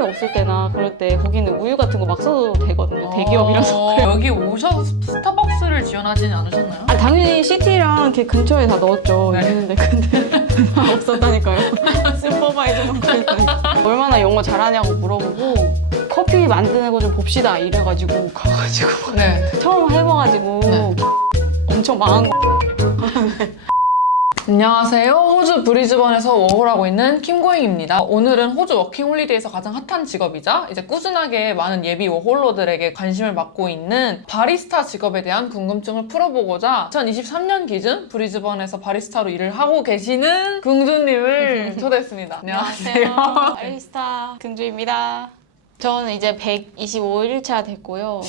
손님 없을 때나 그럴 때 거기는 우유 같은 거 막 써도 되거든요. 대기업이라서. 그래요. 여기 오셔서 스타벅스를 지원하지는 않으셨나요? 아, 당연히 시티랑 이렇게 근처에 다 넣었죠. 네. 있는데 근데 없었다니까요. 슈퍼바이저만 구했다니까. 얼마나 영어 잘하냐고 물어보고 커피 만드는 거 좀 봅시다 이래가지고 가가지고 네. 처음 해봐가지고 네. 엄청 망한 거. 안녕하세요. 호주 브리즈번에서 워홀하고 있는 킴고잉입니다. 오늘은 호주 워킹홀리데이에서 가장 핫한 직업이자 이제 꾸준하게 많은 예비 워홀러들에게 관심을 받고 있는 바리스타 직업에 대한 궁금증을 풀어보고자 2023년 기준 브리즈번에서 바리스타로 일을 하고 계시는 궁주님을 초대했습니다. 안녕하세요. 바리스타 금주입니다. 저는 이제 125일차 됐고요.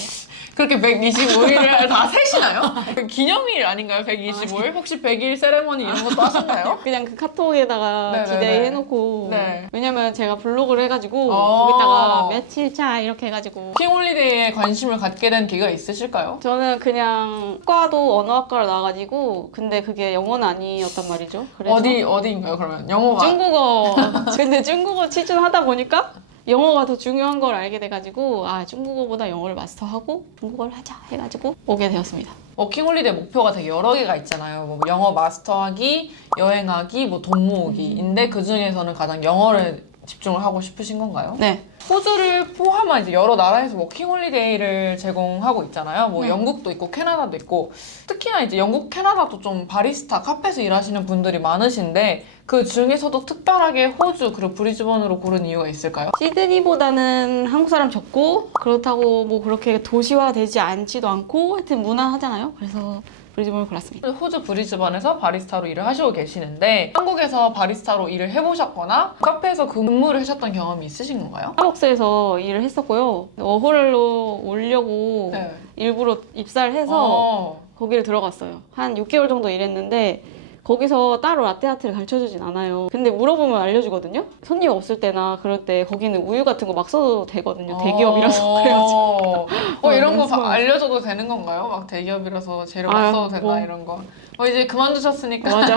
그렇게 125일을 다 세시나요? 기념일 아닌가요? 125일? 혹시 100일 세레머니 이런 것도 하셨나요? 그냥 그 카톡에다가 네네네. 디데이 해놓고 네. 왜냐면 제가 블로그를 해가지고 어. 거기다가 며칠 차 이렇게 해가지고 킹홀리데이에 관심을 갖게 된 계기가 있으실까요? 저는 그냥 과도 언어학과를 나와가지고 근데 그게 영어는 아니었단 말이죠. 그래서 어디인가요, 그러면? 영어가? 중국어. 근데 중국어 취준하다 보니까 영어가 더 중요한 걸 알게 돼가지고 아 중국어보다 영어를 마스터하고 중국어를 하자 해가지고 오게 되었습니다. 워킹홀리데이 목표가 되게 여러 개가 있잖아요. 뭐 영어 마스터하기, 여행하기, 뭐 돈 모으기인데 그 중에서는 가장 영어를 집중을 하고 싶으신 건가요? 네. 호주를 포함한 이제 여러 나라에서 워킹홀리데이를 제공하고 있잖아요. 뭐 네. 영국도 있고 캐나다도 있고 특히나 이제 영국, 캐나다도 좀 바리스타 카페에서 일하시는 분들이 많으신데 그 중에서도 특별하게 호주 그리고 브리즈번으로 고른 이유가 있을까요? 시드니보다는 한국 사람 적고 그렇다고 뭐 그렇게 도시화되지 않지도 않고 하여튼 무난하잖아요. 그래서 브리즈번을 골랐습니다. 호주 브리즈번에서 바리스타로 일을 하시고 계시는데 한국에서 바리스타로 일을 해보셨거나 카페에서 근무를 하셨던 경험이 있으신 건가요? 스타벅스에서 일을 했었고요. 워홀로 오려고 네. 일부러 입사를 해서 거기를 들어갔어요. 한 6개월 정도 일했는데 거기서 따로 라떼아트를 가르쳐주진 않아요. 근데 물어보면 알려주거든요. 손님 없을 때나 그럴 때 거기는 우유 같은 거 막 써도 되거든요. 대기업이라서. 그래가지고 이런 거 연습하고 알려줘도 되는 건가요? 막 대기업이라서 재료 막 써도 된다 뭐. 이런 거. 이제 그만두셨으니까. 맞아.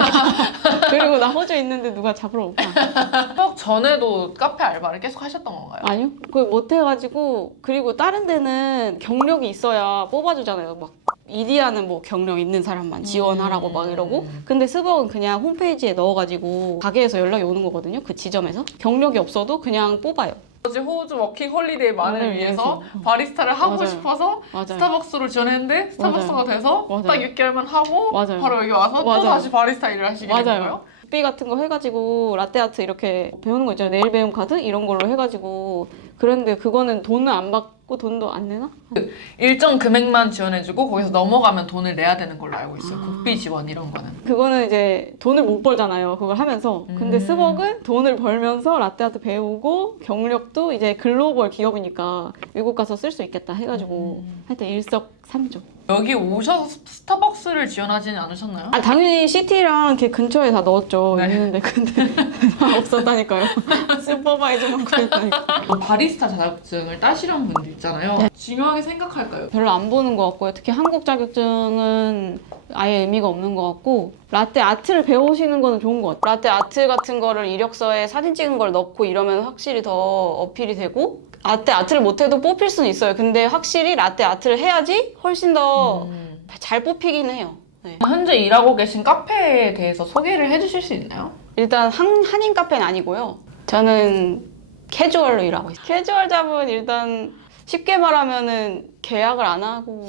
그리고 나 호주에 있는데 누가 잡으러 올까? 수업 전에도 카페 알바를 계속 하셨던 건가요? 아니요. 그걸 못 해가지고 그리고 다른 데는 경력이 있어야 뽑아주잖아요. 막 이디야는 뭐 경력 있는 사람만 지원하라고 막 이러고 근데 스벅은 그냥 홈페이지에 넣어가지고 가게에서 연락이 오는 거거든요. 그 지점에서 경력이 없어도 그냥 뽑아요. 호주 워킹 홀리데이만을 오늘 위해서 위해서. 바리스타를 하고 맞아요. 싶어서 맞아요. 스타벅스로 지원했는데 스타벅스가 돼서 맞아요. 딱 6개월만 하고 맞아요. 바로 여기 와서 또 맞아요. 다시 바리스타 일을 하시게 된 거예요? 맞아요. 비 같은 거 해가지고 라떼아트 이렇게 배우는 거 있잖아요. 네일 배움 카드 이런 걸로 해가지고 그런데 그거는 돈을 안 받고 돈도 안 내나? 일정 금액만 지원해주고 거기서 넘어가면 돈을 내야 되는 걸로 알고 있어요. 국비 지원 이런 거는. 그거는 이제 돈을 못 벌잖아요. 그걸 하면서. 근데 스벅은 돈을 벌면서 라떼아트 배우고 경력도 이제 글로벌 기업이니까 외국 가서 쓸 수 있겠다 해가지고 하여튼 일석삼조. 여기 오셔서 스타벅스를 지원하지는 않으셨나요? 아 당연히 시티랑 이렇게 근처에 다 넣었죠. 네. 있는데 근데 없었다니까요. 슈퍼바이저만 구했다니까. 바리스타 자격증을 따시려는 분들 있잖아요. 네. 중요하게 생각할까요? 별로 안 보는 것 같고요. 특히 한국 자격증은 아예 의미가 없는 것 같고 라떼 아트를 배우시는 거는 좋은 것 같아요. 라떼 아트 같은 거를 이력서에 사진 찍은 걸 넣고 이러면 확실히 더 어필이 되고 라떼 아트를 못해도 뽑힐 수는 있어요. 근데 확실히 라떼 아트를 해야지 훨씬 더 잘 뽑히긴 해요. 네. 현재 일하고 계신 카페에 대해서 소개를 해주실 수 있나요? 일단 한인 카페는 아니고요. 저는 캐주얼로 일하고 있어요. 캐주얼 잡은 일단 쉽게 말하면은 계약을 안 하고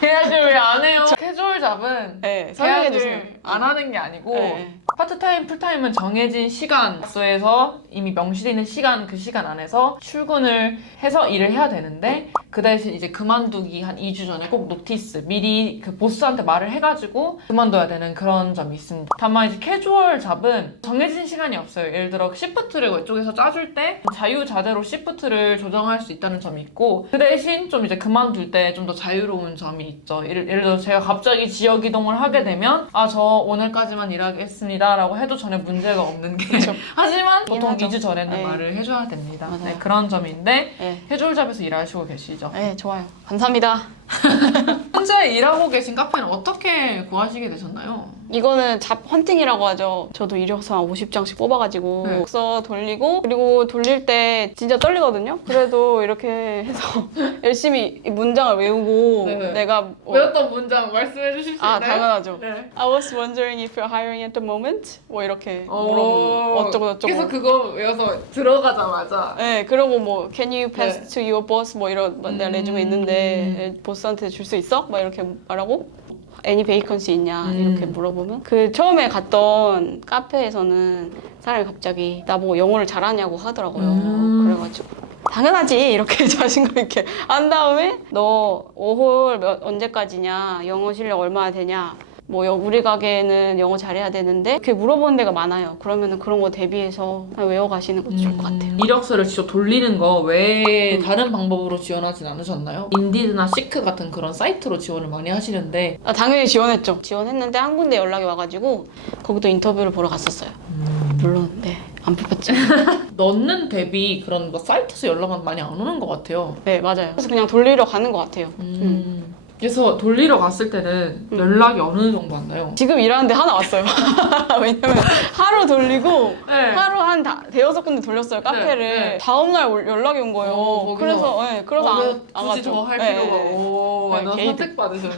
계약을 왜 안 해요? 캐주얼 잡은 네, 설명해 주세요. 계약을 안 하는 게 아니고 네. 파트타임, 풀타임은 정해진 시간에서 이미 명시되어 있는 시간, 그 시간 안에서 출근을 해서 일을 해야 되는데 그 대신 이제 그만두기 한 2주 전에 꼭 노티스 미리 그 보스한테 말을 해가지고 그만둬야 되는 그런 점이 있습니다. 다만 이제 캐주얼 잡은 정해진 시간이 없어요. 예를 들어 시프트를 이쪽에서 짜줄 때 자유자재로 시프트를 조정할 수 있다는 점이 있고 그 대신 좀 이제 그만둘 때 좀 더 자유로운 점이 있죠. 예를 들어 제가 갑자기 지역 이동을 하게 되면 저 오늘까지만 일하겠습니다 라고 해도 전혀 문제가 없는 게 그렇죠. 하지만 보통 이해하죠. 2주 전에는 네. 말을 해줘야 됩니다. 맞아요. 네, 그런 점인데 네. 캐주얼 잡에서 일하시고 계시죠. 네, 좋아요. 감사합니다. 현재 일하고 계신 카페는 어떻게 구하시게 되셨나요? 이거는 잡 헌팅이라고 하죠. 저도 이력서 한 50장씩 뽑아가지고 네. 써 돌리고, 그리고 돌릴 때 진짜 떨리거든요. 그래도 이렇게 해서 열심히 이 문장을 외우고 네. 내가 외웠던 문장 말씀해 주실 수 있나요? 당연하죠. 네. I was wondering if you're hiring at the moment. 뭐 이렇게 물어보고 어쩌고 저쩌고. 그래서 그거 외워서 들어가자마자 네, 그러고 뭐 Can you pass 네. to your boss? 뭐 이런 내 레주메 있는데 보스한테 줄 수 있어? 막 이렇게 말하고 any vacancy 있냐 이렇게 물어보면 그 처음에 갔던 카페에서는 사람이 갑자기 나보고 영어를 잘하냐고 하더라고요. 그래가지고 당연하지 이렇게 자신감 있게 한 다음에 너 5홀 언제까지냐, 영어 실력 얼마나 되냐, 뭐 우리 가게는 영어 잘해야 되는데 이렇게 물어보는 데가 많아요. 그러면은 그런 거 대비해서 외워가시는 것도 좋을 것 같아요. 이력서를 직접 돌리는 거 외에 다른 방법으로 지원하진 않으셨나요? 인디드나 시크 같은 그런 사이트로 지원을 많이 하시는데 당연히 지원했죠. 지원했는데 한 군데 연락이 와가지고 거기도 인터뷰를 보러 갔었어요. 물론 안 뽑혔지. 넣는 대비 그런 뭐 사이트에서 연락은 많이 안 오는 것 같아요. 네, 맞아요. 그래서 그냥 돌리러 가는 것 같아요. 그래서 돌리러 갔을 때는 연락이 어느 정도 왔나요? 지금 일하는데 하나 왔어요. 왜냐면 하루 돌리고 네. 하루 한 대여섯 군데 돌렸어요, 카페를. 네. 다음날 연락이 온 거예요. 거기서. 그래서 그래서 안 굳이 갔죠. 더 할 네, 필요가 네. 오, 네, 완전 게이드. 선택받으셨네.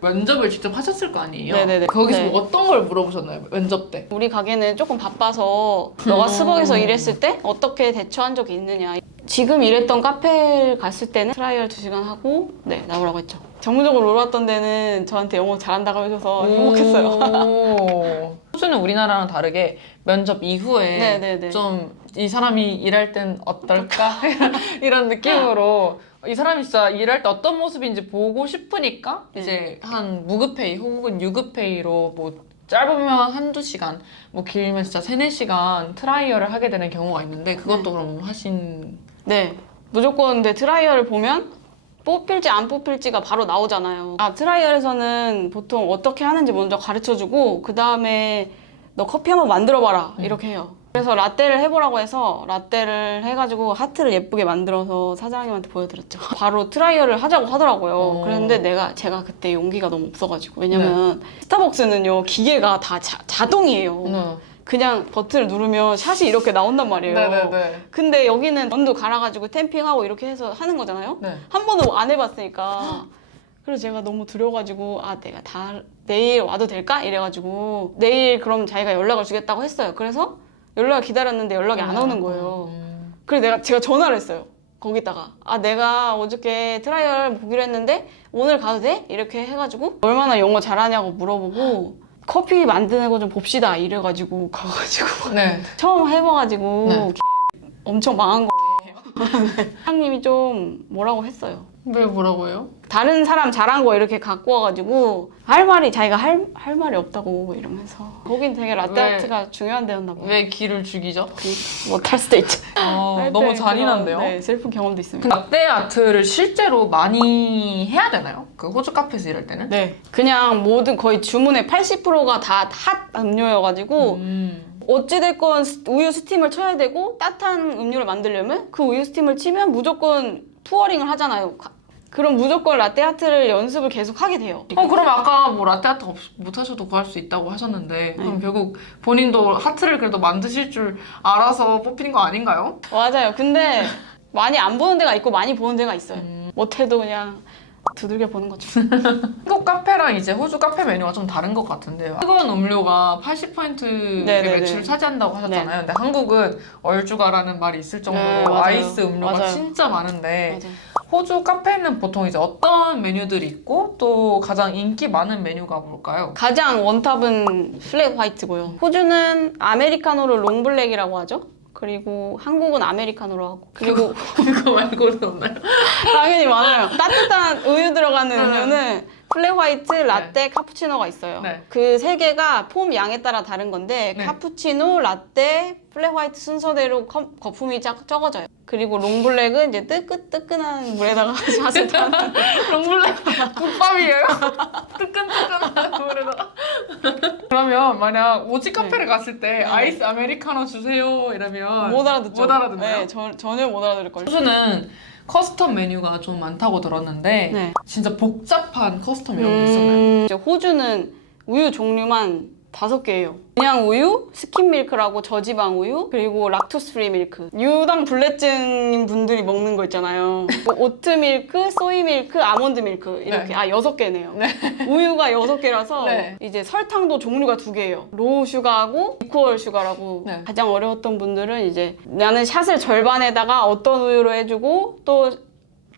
면접을 직접 하셨을 거 아니에요? 네네네. 거기서 네. 뭐 어떤 걸 물어보셨나요? 면접 때? 우리 가게는 조금 바빠서 너가 스벅에서 일했을 때 어떻게 대처한 적이 있느냐. 지금 일했던 카페 갔을 때는 트라이얼 2시간 하고 나오라고 했죠. 전문적으로 올라왔던 데는 저한테 영어 잘한다고 해줘서 행복했어요. 호주는 우리나라랑 다르게 면접 이후에 네네네. 좀 이 사람이 일할 땐 어떨까? 이런 느낌으로 이 사람이 진짜 일할 때 어떤 모습인지 보고 싶으니까 이제 한 무급회의 혹은 유급회의로 뭐 짧으면 한두 시간, 뭐 길면 진짜 3-4시간 트라이얼을 하게 되는 경우가 있는데 그것도 그럼 하신... 네. 무조건 트라이얼을 보면 뽑힐지 안 뽑힐지가 바로 나오잖아요. 트라이얼에서는 보통 어떻게 하는지 먼저 가르쳐주고 그 다음에 너 커피 한번 만들어봐라 이렇게 해요. 그래서 라떼를 해보라고 해서 라떼를 해가지고 하트를 예쁘게 만들어서 사장님한테 보여드렸죠. 바로 트라이얼을 하자고 하더라고요. 그랬는데 제가 그때 용기가 너무 없어가지고. 왜냐면 스타벅스는요 기계가 다 자동이에요. 그냥 버튼을 누르면 샷이 이렇게 나온단 말이에요. 네네네. 근데 여기는 원두 갈아가지고 템핑하고 이렇게 해서 하는 거잖아요. 네. 한 번도 안 해봤으니까. 그래서 제가 너무 두려워가지고 내가 내일 와도 될까? 이래가지고 내일 그럼 자기가 연락을 주겠다고 했어요. 그래서 연락을 기다렸는데 연락이 안 오는 거예요. 그래서 제가 전화를 했어요. 거기다가 내가 어저께 트라이얼 보기로 했는데 오늘 가도 돼? 이렇게 해가지고 얼마나 영어 잘하냐고 물어보고 커피 만드는 거 좀 봅시다 이래가지고 가가지고 네. 처음 해봐가지고 네. 엄청 망한 거예요. 사장님이 좀 뭐라고 했어요. 왜 뭐라고 해요? 다른 사람 잘한 거 이렇게 갖고 와가지고 자기가 할 말이 없다고 이러면서. 거긴 되게 라떼아트가 중요한 데였나 봐요. 왜 기를 죽이죠? 못할 수도 있죠. 너무 잔인한데요? 네, 슬픈 경험도 있습니다. 라떼 아트를 실제로 많이 해야 되나요? 그 호주 카페에서 일할 때는? 네, 그냥 거의 주문의 80%가 다 핫 음료여가지고 어찌됐건 우유 스팀을 쳐야 되고 따뜻한 음료를 만들려면 그 우유 스팀을 치면 무조건 푸어링을 하잖아요. 그럼 무조건 라떼 아트를 연습을 계속 하게 돼요. 그럼 아까 뭐 라떼 아트 못 하셔도 구할 수 있다고 하셨는데 그럼 결국 본인도 하트를 그래도 만드실 줄 알아서 뽑힌 거 아닌가요? 맞아요. 근데 많이 안 보는 데가 있고 많이 보는 데가 있어요. 못해도 그냥 두들겨 보는 거죠. 한국 카페랑 이제 호주 카페 메뉴가 좀 다른 것 같은데요. 뜨거운 음료가 80%의 네네네. 매출을 차지한다고 하셨잖아요. 근데 한국은 얼주가라는 말이 있을 정도로 네, 맞아요. 아이스 음료가 맞아요. 진짜 많은데 맞아요. 호주 카페는 보통 이제 어떤 메뉴들이 있고 또 가장 인기 많은 메뉴가 뭘까요? 가장 원탑은 플랫 화이트고요. 호주는 아메리카노를 롱블랙이라고 하죠. 그리고 한국은 아메리카노로 하고. 그리고 그거 말고는 없나요? 당연히 많아요. 따뜻한 우유 들어가는 음료는 플랫 화이트, 라떼, 카푸치노가 있어요. 네. 그 세 개가 폼 양에 따라 다른 건데 네. 카푸치노, 라떼, 플랫 화이트 순서대로 거품이 적어져요. 그리고 롱블랙은 이제 뜨끈뜨끈한 물에다가 샷을 타는 롱블랙 국밥이에요? 뜨끈뜨끈한 물에다가. 그러면 만약 오지 카페를 갔을 때 아이스 아메리카노 주세요 이러면 못 알아듣죠. 못 알아듣나요? 네, 전혀 못 알아들을걸요. 호주는 커스텀 메뉴가 좀 많다고 들었는데 네. 진짜 복잡한 커스텀 이런 거 있었나요? 이제 호주는 우유 종류만 5개예요. 그냥 우유, 스킨밀크라고 저지방 우유, 그리고 락토스 프리 밀크. 유당 불내증인 분들이 먹는 거 있잖아요. 뭐 오트밀크, 소이밀크, 아몬드 밀크 이렇게. 네. 6개네요. 우유가 6개라서 네. 이제 설탕도 종류가 2개예요. 로우 슈가하고 이퀄 슈가라고. 네. 가장 어려웠던 분들은 이제 나는 샷을 절반에다가 어떤 우유로 해주고 또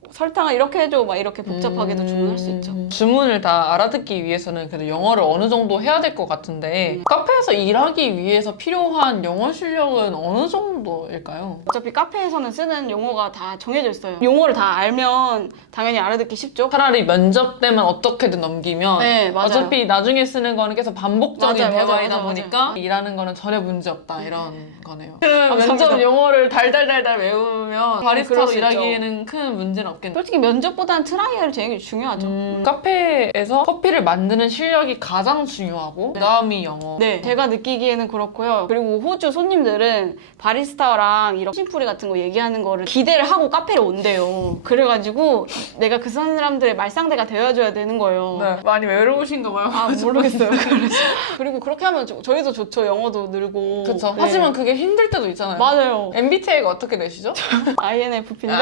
설탕을 이렇게 해줘 막 이렇게 복잡하게도 주문할 수 있죠. 주문을 다 알아듣기 위해서는 그래도 영어를 어느 정도 해야 될 것 같은데 카페에서 일하기 위해서 필요한 영어 실력은 어느 정도일까요? 어차피 카페에서는 쓰는 용어가 다 정해져 있어요. 용어를 다 알면 당연히 알아듣기 쉽죠. 차라리 면접 때만 어떻게든 넘기면 네, 맞아요. 어차피 나중에 쓰는 거는 계속 반복적인 맞아요, 대화이다 맞아요, 보니까 일하는 거는 전혀 문제 없다 이런 거네요. 그러면 감사합니다. 면접 용어를 달달달달 외우면 바리스타로 그럴 수 일하기에는 큰 문제는 없겠네요. 솔직히 면접보다는 트라이얼이 제일 중요하죠. 카페에서 커피를 만드는 실력이 가장 중요하고 그다음이 영어. 네, 제가 느끼기에는 그렇고요. 그리고 호주 손님들은 바리스타랑 이런 심풀이 같은 거 얘기하는 거를 기대를 하고 카페를 온대요. 그래가지고 내가 그 사람들의 말상대가 되어줘야 되는 거예요. 네, 많이 외로우신가 봐요. 아, 모르겠어요. 그리고 그렇게 하면 저희도 좋죠. 영어도 늘고. 그렇죠. 네. 하지만 그게 힘들 때도 있잖아요. 맞아요. MBTI가 어떻게 되시죠? INFP인데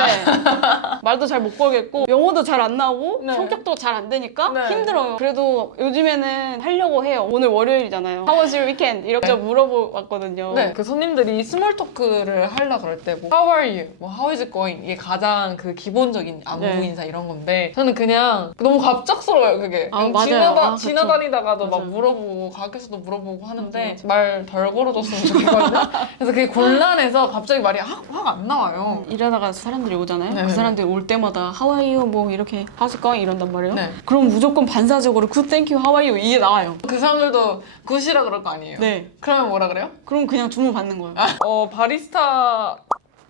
말도 잘 못 걸겠고 영어도 잘 안 나오고 네. 성격도 잘 안 되니까 네. 힘들어요. 그래도 요즘에는 하려고 해요. 오늘 월요일이잖아요. How was your weekend? 이렇게 네. 물어봤거든요. 네, 그 손님들이 스몰 토크를 하려 그럴 때 뭐 How are you? 뭐 How is it going? 이게 가장 그 기본적인 안부 네. 인사 이런 건데 저는 그냥 너무 갑작스러워요 그게. 아, 그냥 맞아요. 아, 그쵸. 지나다니다가도 막 맞아요. 물어보고 가게에서도 물어보고 하는데 맞아요. 말 덜 걸어줬으면 좋겠거든요. 그래서 그게 곤란해서 갑자기 말이 확 안 나와요. 일하다가 사람들이 오잖아요. 네, 그 네. 사람들이 올 때마다 How are you? 뭐 이렇게 How's it going? 이런단 말이에요. 네. 그럼 무조건 반사적으로 Good, thank you, How are you? 이게 나와요. 그 사람들도 굿이라 그럴 거 아니에요? 네. 그러면 뭐라 그래요? 그럼 그냥 주문 받는 거예요. 바리스타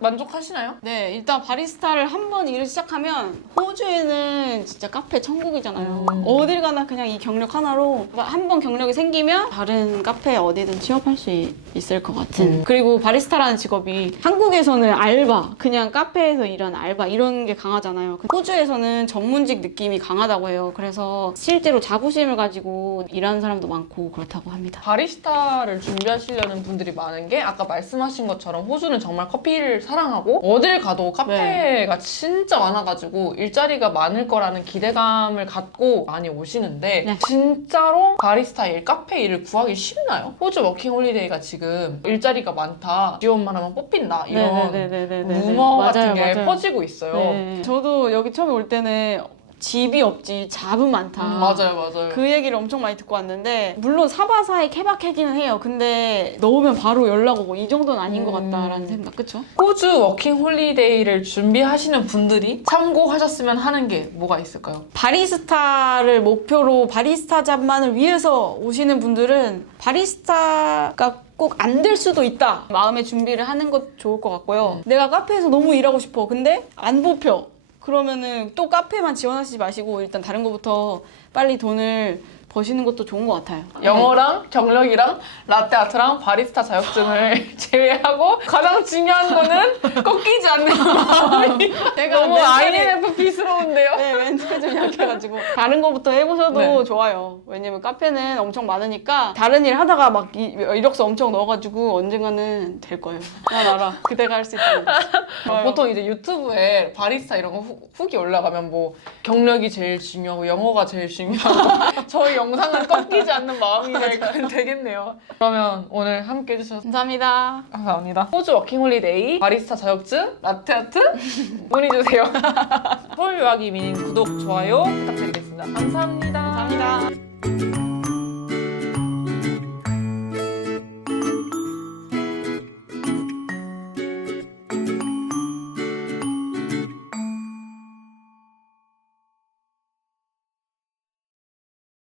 만족하시나요? 네, 일단 바리스타를 한 번 일을 시작하면 호주에는 진짜 카페 천국이잖아요. 어딜 가나 그냥 이 경력 하나로 한 번 경력이 생기면 다른 카페 어디든 취업할 수 있을 것 같은. 그리고 바리스타라는 직업이 한국에서는 알바, 그냥 카페에서 일하는 알바 이런 게 강하잖아요. 호주에서는 전문직 느낌이 강하다고 해요. 그래서 실제로 자부심을 가지고 일하는 사람도 많고 그렇다고 합니다. 바리스타를 준비하시려는 분들이 많은 게 아까 말씀하신 것처럼 호주는 정말 커피를 사랑하고 어딜 가도 카페가 진짜 많아가지고 일자리가 많을 거라는 기대감을 갖고 많이 오시는데 네. 진짜로 바리스타 일, 카페 일을 구하기 쉽나요? 호주 워킹홀리데이가 지금 일자리가 많다, 지원만 하면 뽑힌다 이런 루머 같은 게 퍼지고 있어요. 네. 저도 여기 처음에 올 때는 집이 없지 잡은 많다. 맞아요. 그 얘기를 엄청 많이 듣고 왔는데 물론 사바사에 케바케기는 해요. 근데 넣으면 바로 연락 오고 이 정도는 아닌 것 같다라는 생각, 그쵸? 호주 워킹홀리데이를 준비하시는 분들이 참고하셨으면 하는 게 뭐가 있을까요? 바리스타를 목표로 바리스타 잡만을 위해서 오시는 분들은 바리스타가 꼭 안 될 수도 있다. 마음의 준비를 하는 것 좋을 것 같고요. 내가 카페에서 너무 일하고 싶어. 근데 안 뽑혀. 그러면은 또 카페만 지원하시지 마시고 일단 다른 거부터 빨리 돈을 버시는 것도 좋은 것 같아요. 영어랑 경력이랑 라떼아트랑 바리스타 자격증을 제외하고 가장 중요한 거는 꺾이지 않는 마음이 내가 너무 멘탈이- INFP스러운데요? 네, 멘탈이 좀 약해가지고 다른 거부터 해보셔도 네. 좋아요. 왜냐면 카페는 엄청 많으니까 다른 일 하다가 막 이력서 엄청 넣어가지고 언젠가는 될 거예요. 난 알아. 그대가 할 수 있다는 거. 좋아요. 보통 이제 유튜브에 바리스타 이런 거 후기 올라가면 뭐 경력이 제일 중요하고 영어가 제일 중요하고 저희 영상은 꺾이지 않는 마음이 되겠네요. 그러면 오늘 함께 해주셔서 감사합니다. 감사합니다. 호주 워킹홀리데이 바리스타 자격증 라떼아트 문의주세요. 서울 유학이 미닌 구독, 좋아요 부탁드리겠습니다. 감사합니다. 감사합니다.